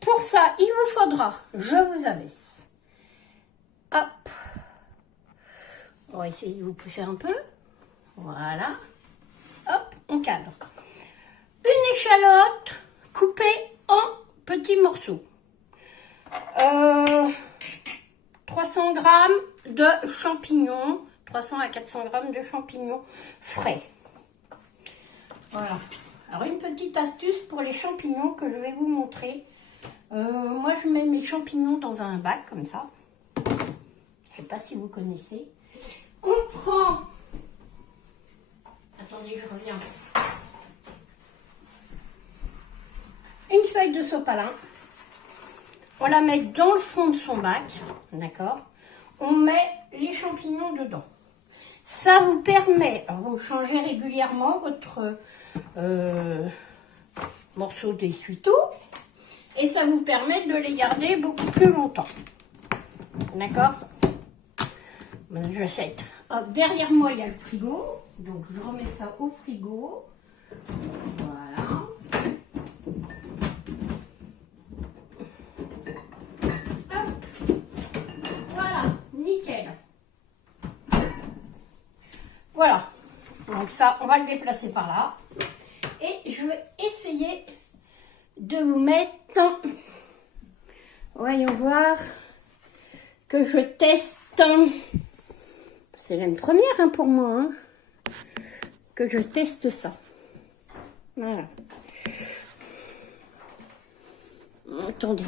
Pour ça, il vous faudra, je vous abaisse. Hop. On va essayer de vous pousser un peu. Voilà. Hop, on cadre. Une échalote coupée en petits morceaux. 300 g de champignons. 300 à 400 g de champignons frais. Voilà. Alors, une petite astuce pour les champignons que je vais vous montrer. Moi, je mets mes champignons dans un bac, comme ça. Je ne sais pas si vous connaissez. On prend... Attendez, je reviens. Une feuille de sopalin. On la met dans le fond de son bac. D'accord? On met les champignons dedans. Ça vous permet... Alors, vous changez régulièrement votre... morceaux d'essuie-tout et ça vous permet de les garder beaucoup plus longtemps. D'accord? Je sais. Derrière moi il y a le frigo, donc je remets ça au frigo. Voilà. Hop. Voilà, nickel. Voilà. Donc ça, on va le déplacer par là. Et je vais essayer de vous mettre, voyons voir, que je teste, c'est une première pour moi, hein, que je teste ça. Voilà. Attendez,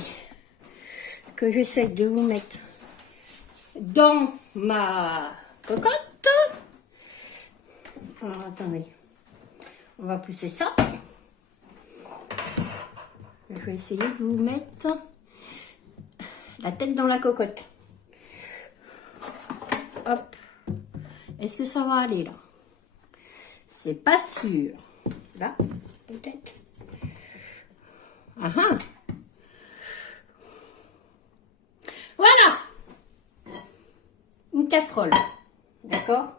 que j'essaie de vous mettre dans ma cocotte. Alors, attendez. On va pousser ça. Je vais essayer de vous mettre la tête dans la cocotte. Hop. Est-ce que ça va aller là? C'est pas sûr. Là, peut-être. Ah ah. Voilà. Une casserole. D'accord?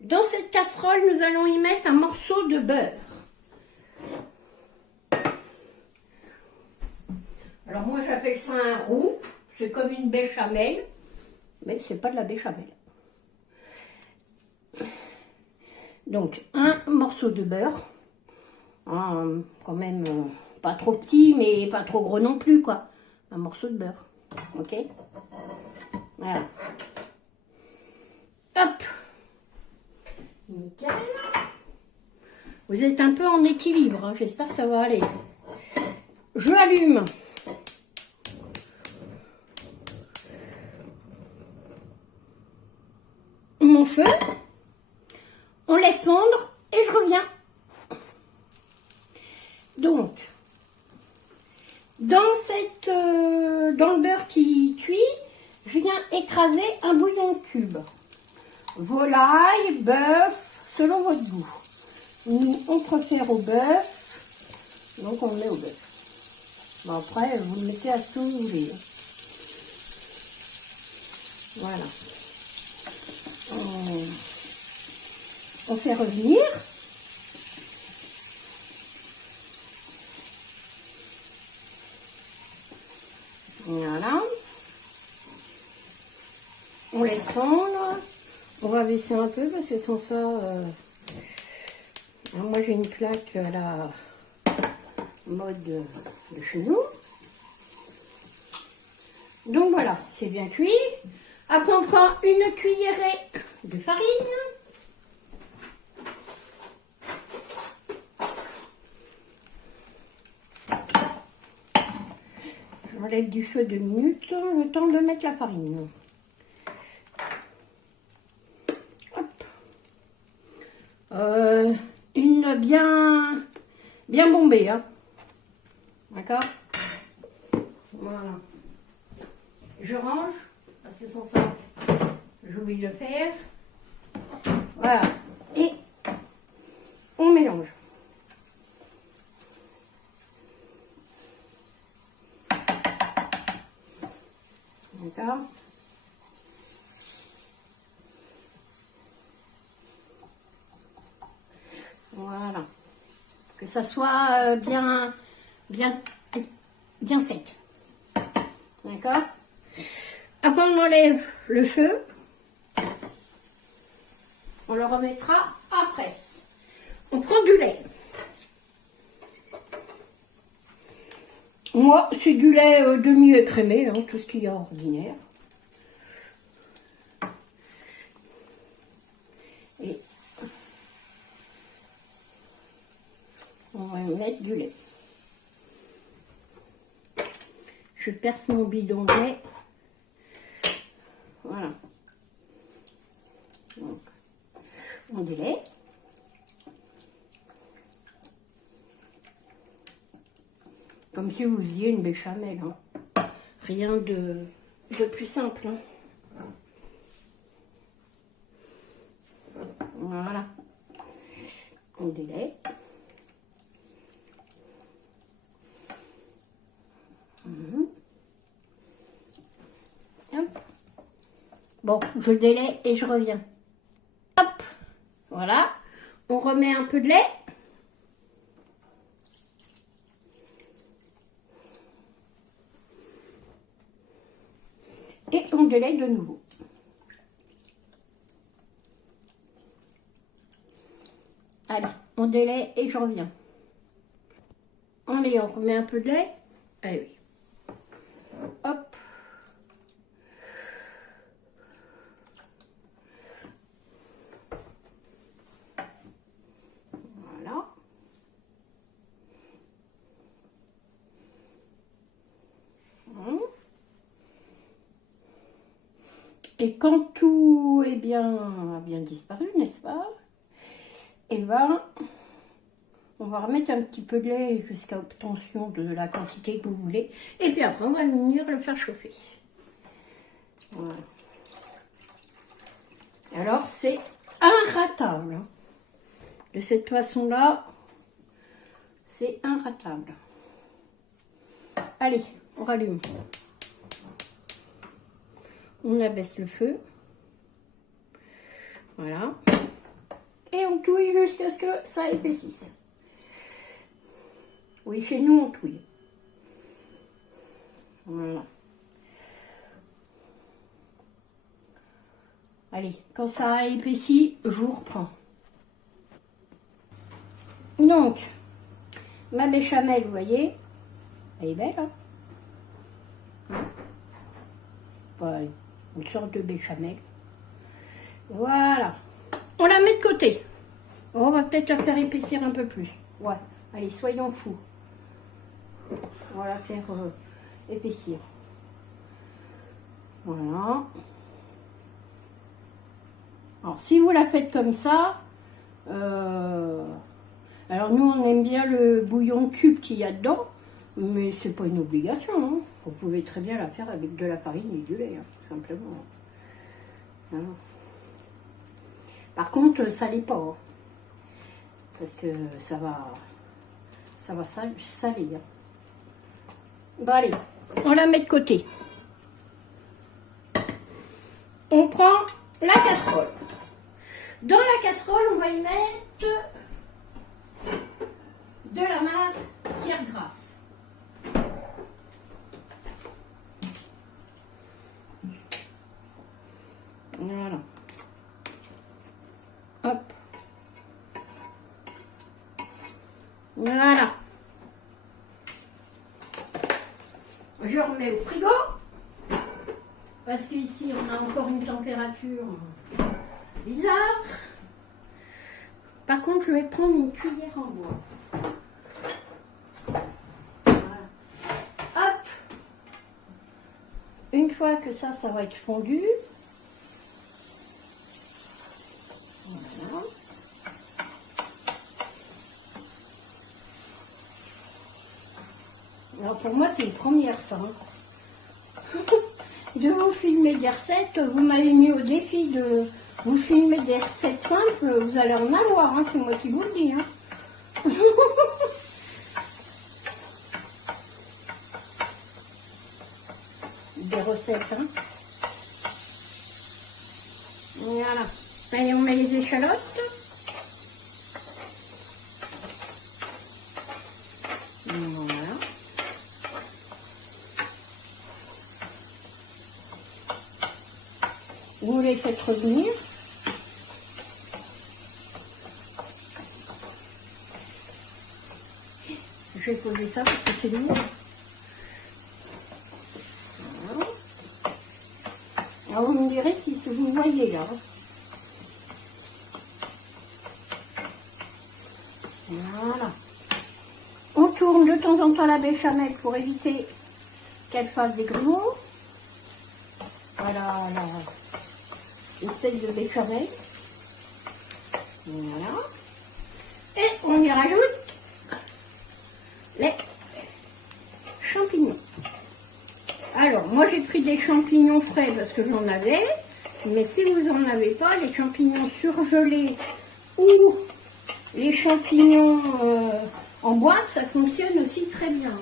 Dans cette casserole, nous allons y mettre un morceau de beurre. Alors moi, j'appelle ça un roux. C'est comme une béchamel, mais c'est pas de la béchamel. Donc, un morceau de beurre. Quand même pas trop petit, mais pas trop gros non plus, quoi. Un morceau de beurre. Ok? Voilà. Hop! Nickel. Vous êtes un peu en équilibre, hein. J'espère que ça va aller. Je allume mon feu. On laisse fondre et je reviens. Donc, dans le beurre qui cuit, je viens écraser un bouillon de cube. Volaille, bœuf, selon votre goût. Nous, on préfère au bœuf, donc on le met au bœuf. Bon, après, vous le mettez à ce que vous voulez. Voilà. On fait revenir. Voilà. On laisse fondre. On va baisser un peu parce que sans ça... Alors moi j'ai une plaque à la mode de chez nous. Donc voilà, c'est bien cuit. Après on prend une cuillerée de farine. J'enlève du feu 2 minutes, le temps de mettre la farine. Hop. Une bien bombée, hein. D'accord? Voilà. Je range, parce que sans ça, j'oublie de le faire. Voilà. Et on mélange. D'accord? Voilà. Que ça soit bien bien sec. D'accord? Après, on enlève le feu. On le remettra après. On prend du lait. Moi, c'est du lait demi-écrémé, hein, tout ce qu'il y a ordinaire. Et on va mettre du lait. Je perce mon bidon de lait. Voilà. Donc, on délaie. Comme si vous faisiez une béchamel. Hein. Rien de plus simple. Hein. Voilà. On délaie. Hop. Bon, je délaie et je reviens. Hop. Voilà. On remet un peu de lait. Et on délaye de nouveau. Allez, on délaye et je reviens. Allez, on remet un peu de lait. Allez, oui. Hop. Voilà. Et quand tout est a bien disparu, n'est-ce pas? Et ben, on va remettre un petit peu de lait jusqu'à obtention de la quantité que vous voulez. Et puis après, on va venir le faire chauffer. Voilà. Alors, c'est inratable. De cette façon-là, c'est inratable. Allez, on rallume. On abaisse le feu. Voilà. Et on touille jusqu'à ce que ça épaississe. Oui, chez nous, on touille. Voilà. Allez, quand ça a épaissi, je vous reprends. Donc, ma béchamel, vous voyez, elle est belle, hein? Voilà, une sorte de béchamel. Voilà. On la met de côté. On va peut-être la faire épaissir un peu plus. Ouais, allez, soyons fous. On va la faire épaissir. Voilà. Alors, si vous la faites comme ça, alors nous, on aime bien le bouillon cube qu'il y a dedans, mais c'est pas une obligation. Hein. Vous pouvez très bien la faire avec de la farine et du lait, hein, simplement. Voilà. Par contre, ça l'est pas, hein, parce que ça va saler. Hein. Bon, allez, on la met de côté. On prend la casserole. Dans la casserole, on va y mettre de la matière grasse. Voilà. Hop. Voilà. Je remets au frigo. Parce qu'ici, on a encore une température bizarre. Par contre, je vais prendre une cuillère en bois. Voilà. Hop. Une fois que ça va être fondu. Voilà. Alors pour moi, c'est une première ça. De vous filmer des recettes, vous m'avez mis au défi de vous filmer des recettes simples, vous allez en avoir, hein, c'est moi qui vous le dis. Hein. Des recettes. Hein. Voilà. Allez, on met les échalotes. Voilà. Vous les faites revenir. Je vais poser ça parce que c'est lourd. Voilà. Alors vous me direz si vous voyez là. Voilà. On tourne de temps en temps la béchamel pour éviter qu'elle fasse des grumeaux. Voilà l'espèce de béchamel. Voilà. Et on y rajoute les champignons. Alors, moi j'ai pris des champignons frais parce que j'en avais. Mais si vous n'en avez pas, les champignons surgelés ou les champignons en boîte, ça fonctionne aussi très bien.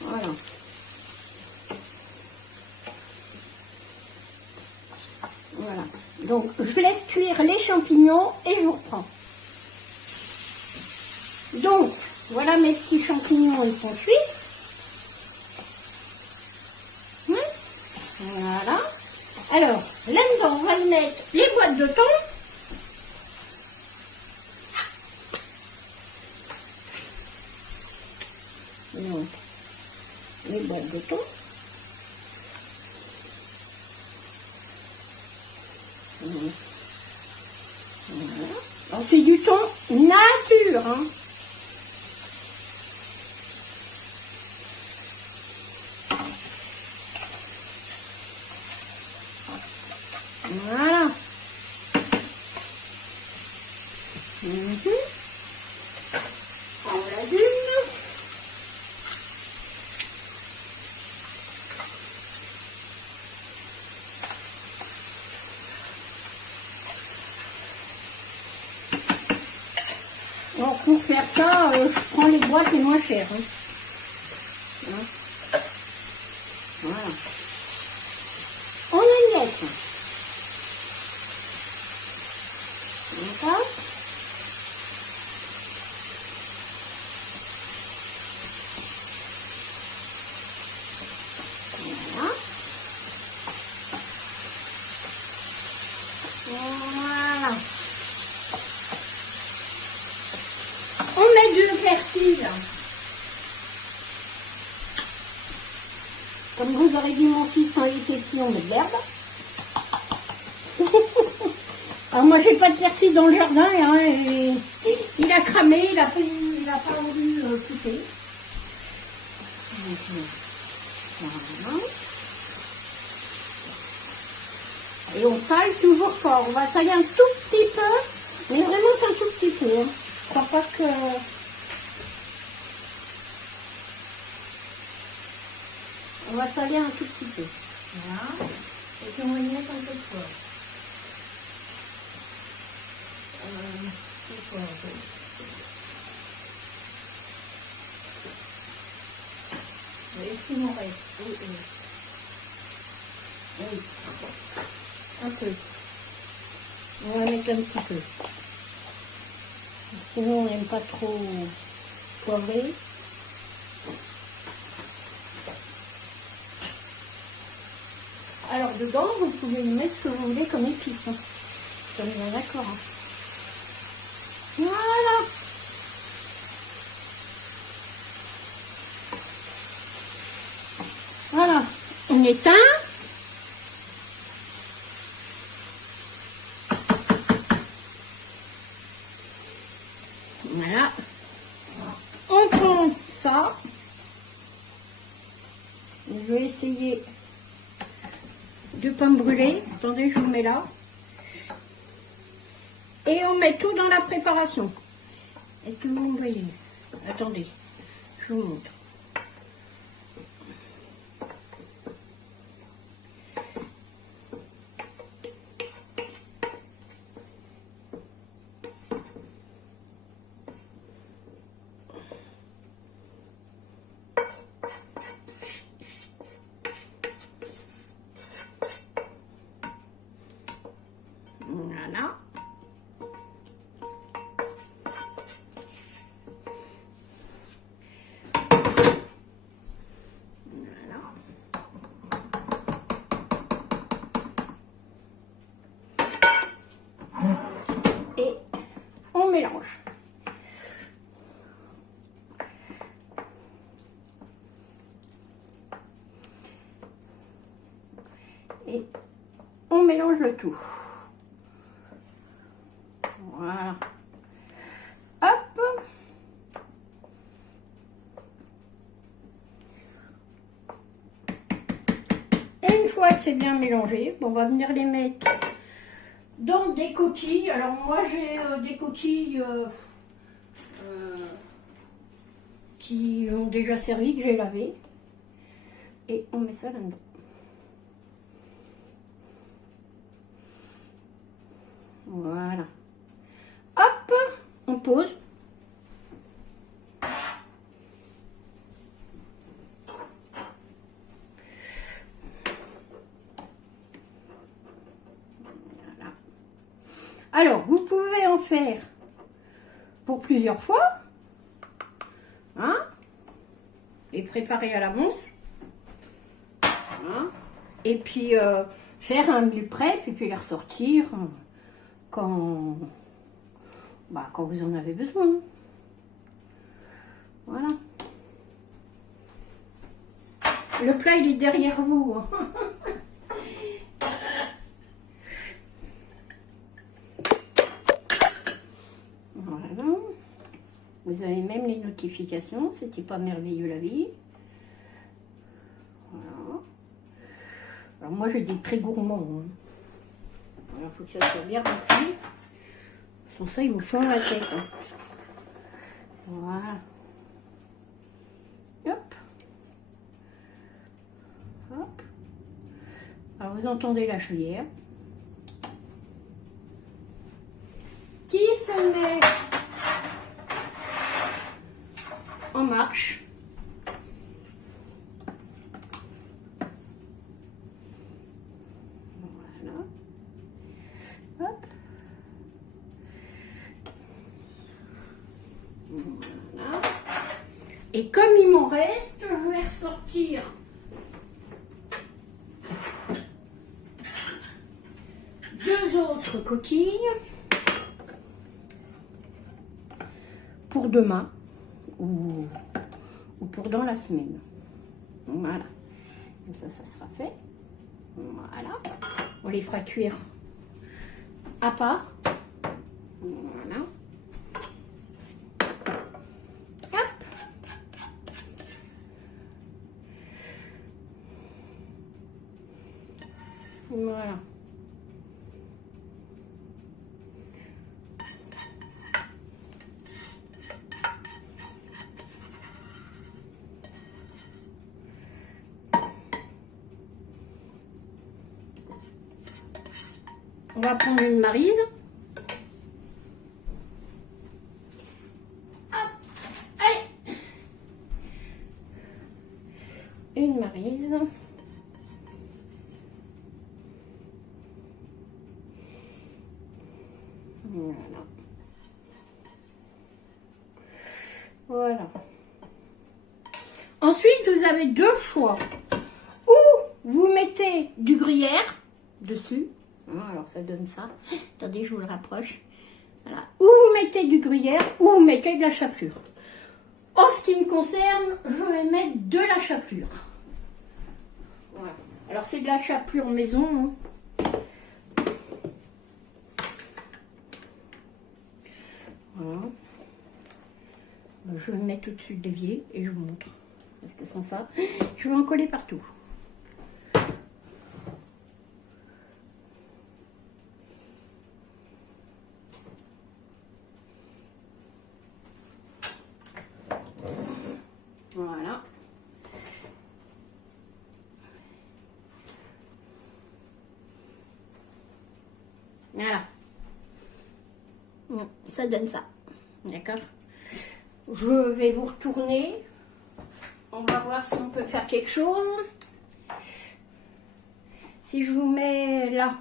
Voilà. Voilà. Donc, je laisse cuire les champignons et je vous reprends. Donc, voilà mes petits champignons, ils sont cuits. Voilà. Alors, là-dedans, on va y mettre les boîtes de thon. Donc, les boîtes de thon. Voilà. Alors, c'est du thon nature, hein. Voilà. On l'allume. Alors pour faire ça, je prends les boîtes les moins chères. Hein. Voilà. On omelette. D'accord. Voilà. Voilà. On met du persil. Comme vous aurez dit, mon fils, quand il était petit, on met de l'herbe. Alors moi, j'ai pas de persil dans le jardin, hein, et il a cramé, il a pas voulu pousser. Voilà. Et on sale toujours fort. On va saler un tout petit peu, mais vraiment un tout petit peu. Hein. Je crois pas que... On va saler un tout petit peu. Voilà. Et puis on va y mettre un peu de poivre. Et sinon reste. Oui. Un peu. On va mettre un petit peu. Sinon on n'aime pas trop poivré. Alors dedans, vous pouvez mettre ce que vous voulez comme épices. Hein. Comme bien d'accord. Hein. Voilà. Voilà. On éteint. Voilà. On prend ça. Je vais essayer de ne pas me brûler. Attendez, je vous mets là. Et on met tout dans la préparation. Est-ce que vous me voyez? Attendez, je vous montre. Voilà. Et on mélange le tout. Voilà. Hop. Et une fois que c'est bien mélangé, on va venir les mettre dans des coquilles. Alors moi j'ai des coquilles qui ont déjà servi, que j'ai lavé. Et on met ça là-dedans. Voilà. Hop, on pose. Voilà. Alors, vous pouvez en faire pour plusieurs fois. Hein? Les préparer à l'avance. Voilà. Et puis, faire un mille prep et puis les ressortir quand vous en avez besoin. Voilà. Le plat, il est derrière vous. Voilà. Vous avez même les notifications. C'était pas merveilleux la vie. Voilà. Alors moi, j'ai des très gourmands. Hein. Il faut que ça soit bien rempli. Sans ça, ils vous font la tête. Hein. Voilà. Hop. Hop. Alors, vous entendez la chaudière qui se met en marche. Voilà. Hop. Voilà. Et comme il m'en reste, je vais ressortir deux autres coquilles pour demain ou pour dans la semaine. Voilà. Comme ça sera fait. Voilà. On les fera cuire à part. Voilà. Hop. Voilà. On va prendre une maryse. Hop, allez. Une maryse. Voilà. Voilà. Ensuite, vous avez deux choix. Ou vous mettez du gruyère dessus. Alors ça donne ça. Attendez, je vous le rapproche. Voilà. Ou vous mettez du gruyère, ou vous mettez de la chapelure. En ce qui me concerne, je vais mettre de la chapelure. Voilà. Alors c'est de la chapelure maison. Voilà. Je vais mettre au-dessus de l'évier et je vous montre. Parce que sans ça, je vais en coller partout. Voilà. Voilà. Ça donne ça. D'accord? Je vais vous retourner. On va voir si on peut faire quelque chose. Si je vous mets là.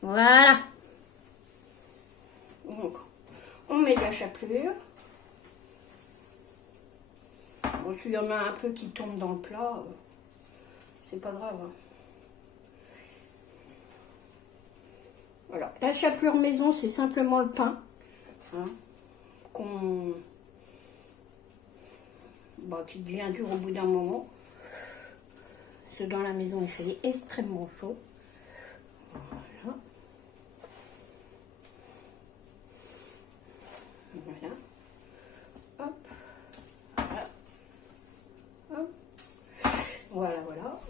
Voilà. Donc, on met de la chapelure. Bon, s'il y en a un peu qui tombe dans le plat, c'est pas grave. Hein. Voilà. La chapelure maison, c'est simplement le pain. Hein, bon, qui devient dur au bout d'un moment. Parce que dans la maison, il fait extrêmement chaud. Voilà. Voilà. Hop. Voilà. Hop. Voilà, voilà.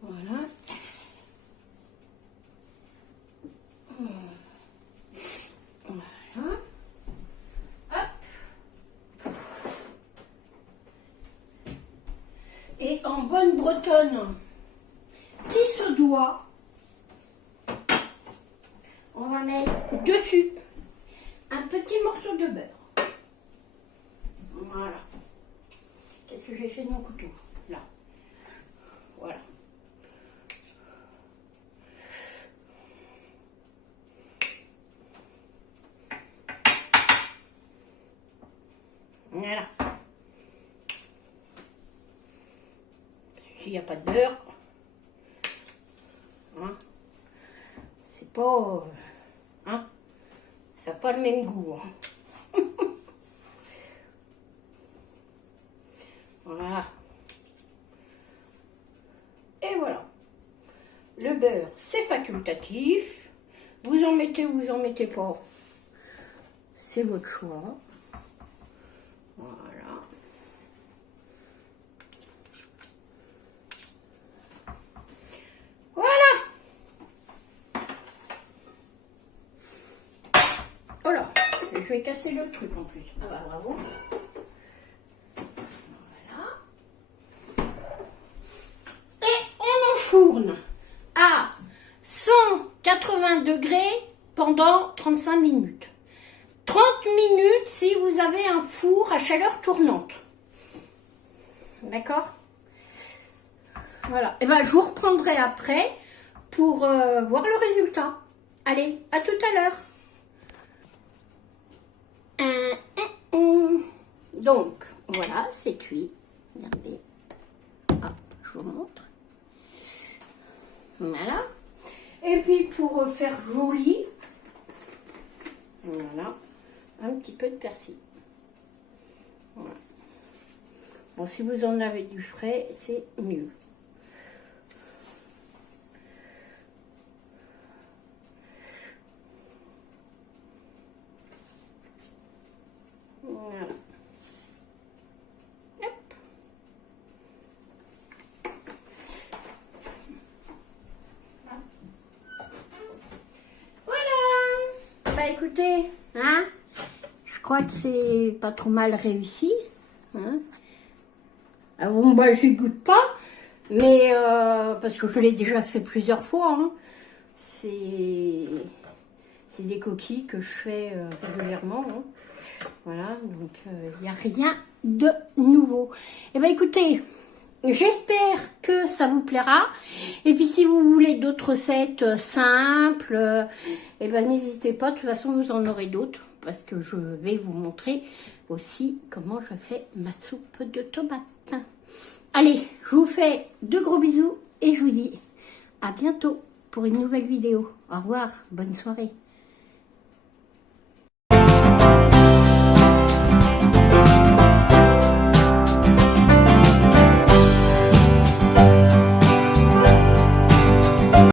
Voilà. Voilà. Hop. Et en bonne bretonne, tisse doigt, on va mettre dessus un petit morceau de beurre. Voilà. Qu'est-ce que j'ai fait de mon couteau? Là. Voilà. Voilà. S'il n'y a pas de beurre, hein, c'est pas... hein, ça n'a pas le même goût. Hein. Voilà. Et voilà. Le beurre, c'est facultatif. Vous en mettez ou vous en mettez pas. C'est votre choix. Voilà. Voilà. Oh là, je vais casser le truc en plus. Ah bah bravo. Voilà. Et on enfourne à 180 degrés pendant 35 minutes. 30 minutes si vous avez un four à chaleur tournante. D'accord? Voilà. Et ben je vous reprendrai après pour voir le résultat. Allez, à tout à l'heure. Donc, voilà, c'est cuit. Regardez. Hop, je vous montre. Voilà. Et puis pour faire joli, voilà, un petit peu de persil. Voilà. Bon, si vous en avez du frais, c'est mieux. Voilà. Hop. Voilà. Bah écoutez, hein, je crois que c'est pas trop mal réussi. Hein. Alors, bon, bah j'y goûte pas, mais parce que je l'ai déjà fait plusieurs fois. Hein. C'est des coquilles que je fais régulièrement. Hein. Voilà, donc il n'y a rien de nouveau. Et bien écoutez, j'espère que ça vous plaira. Et puis si vous voulez d'autres recettes simples, et ben n'hésitez pas, de toute façon vous en aurez d'autres. Parce que je vais vous montrer aussi comment je fais ma soupe de tomates. Allez, je vous fais de gros bisous et je vous dis à bientôt pour une nouvelle vidéo. Au revoir, bonne soirée.